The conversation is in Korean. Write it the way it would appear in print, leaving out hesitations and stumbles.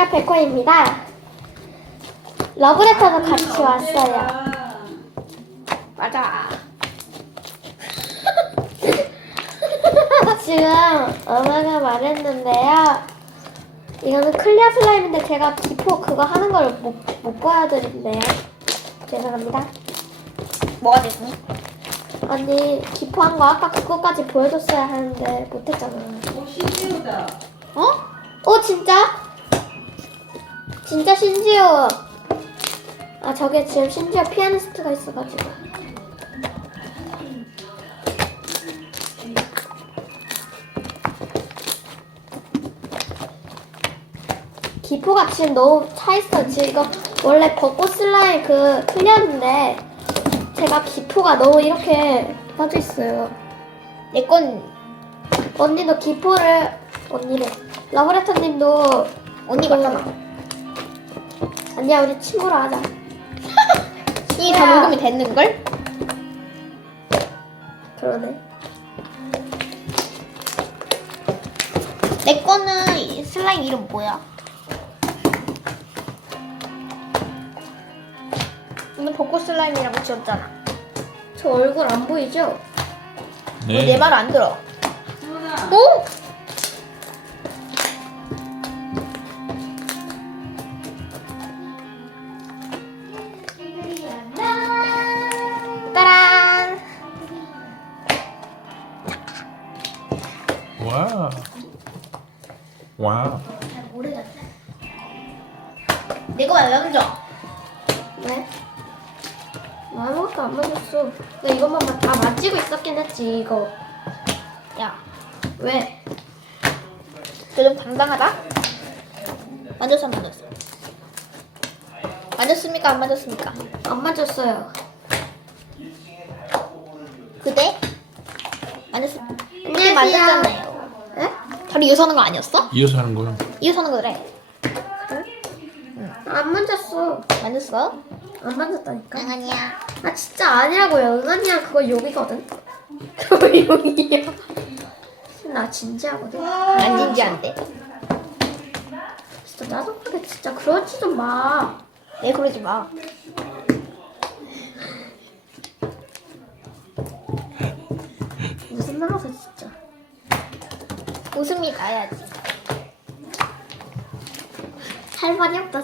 안녕하세요, 백호입니다. 러브레터도 같이 왔어요. 맞아. 지금 엄마가 말했는데요. 이거는 클리어 슬라임인데 제가 기포 그거 하는 걸 못 보여드린대요. 죄송합니다. 뭐가 됐니? 언니 기포한 거 아까 그거까지 보여줬어야 하는데 못했잖아. 신기하다. 어? 진짜? 진짜 신지호. 아 저게 지금 심지어 피아니스트가 있어가지고. 기포가 지금 너무 차있어. 지금 이거 원래 벚꽃 슬라임 그 클리어인데 제가 기포가 너무 이렇게 빠져있어요. 내 건 언니도 기포를 언니래. 러브레터님도 언니 맞잖아. 아니야 우리 친구로 하자. 이 다 녹음이 됐는걸? 그러네. 내 거는 이 슬라임 이름 뭐야? 이건 벚꽃 슬라임이라고 지었잖아. 저 얼굴 안 보이죠? 내 말 안 들어. 수원아. 오? 따란! 와우. 와우. 내 거 먼저. 왜? 나 아무것도 안 맞았어. 나 이것만 다 맞지고 있었긴 했지 이거. 야, 왜? 너 좀 당당하다? 맞았어, 안 맞았어? 맞았습니까, 안 맞았습니까? 안 맞았어요. 그대? 맞았어. 그때 안녕하세요. 맞았잖아요. 에? 바로 이어서 하는 거 아니었어? 이어서 하는 거야. 이어서 하는 거래. 안 맞았어. 맞았어? 안 맞았다니까. 아니야. 아 진짜 아니라고요. 응아니야 그거 욕이거든. 그거 욕이야. 나 진지하거든. 안 진지한데. 진짜 짜증나게 진짜 그러지 좀 마. 내 그러지 마. 무슨 말하서 진짜. 웃음이 나야지. 할 말이 없다.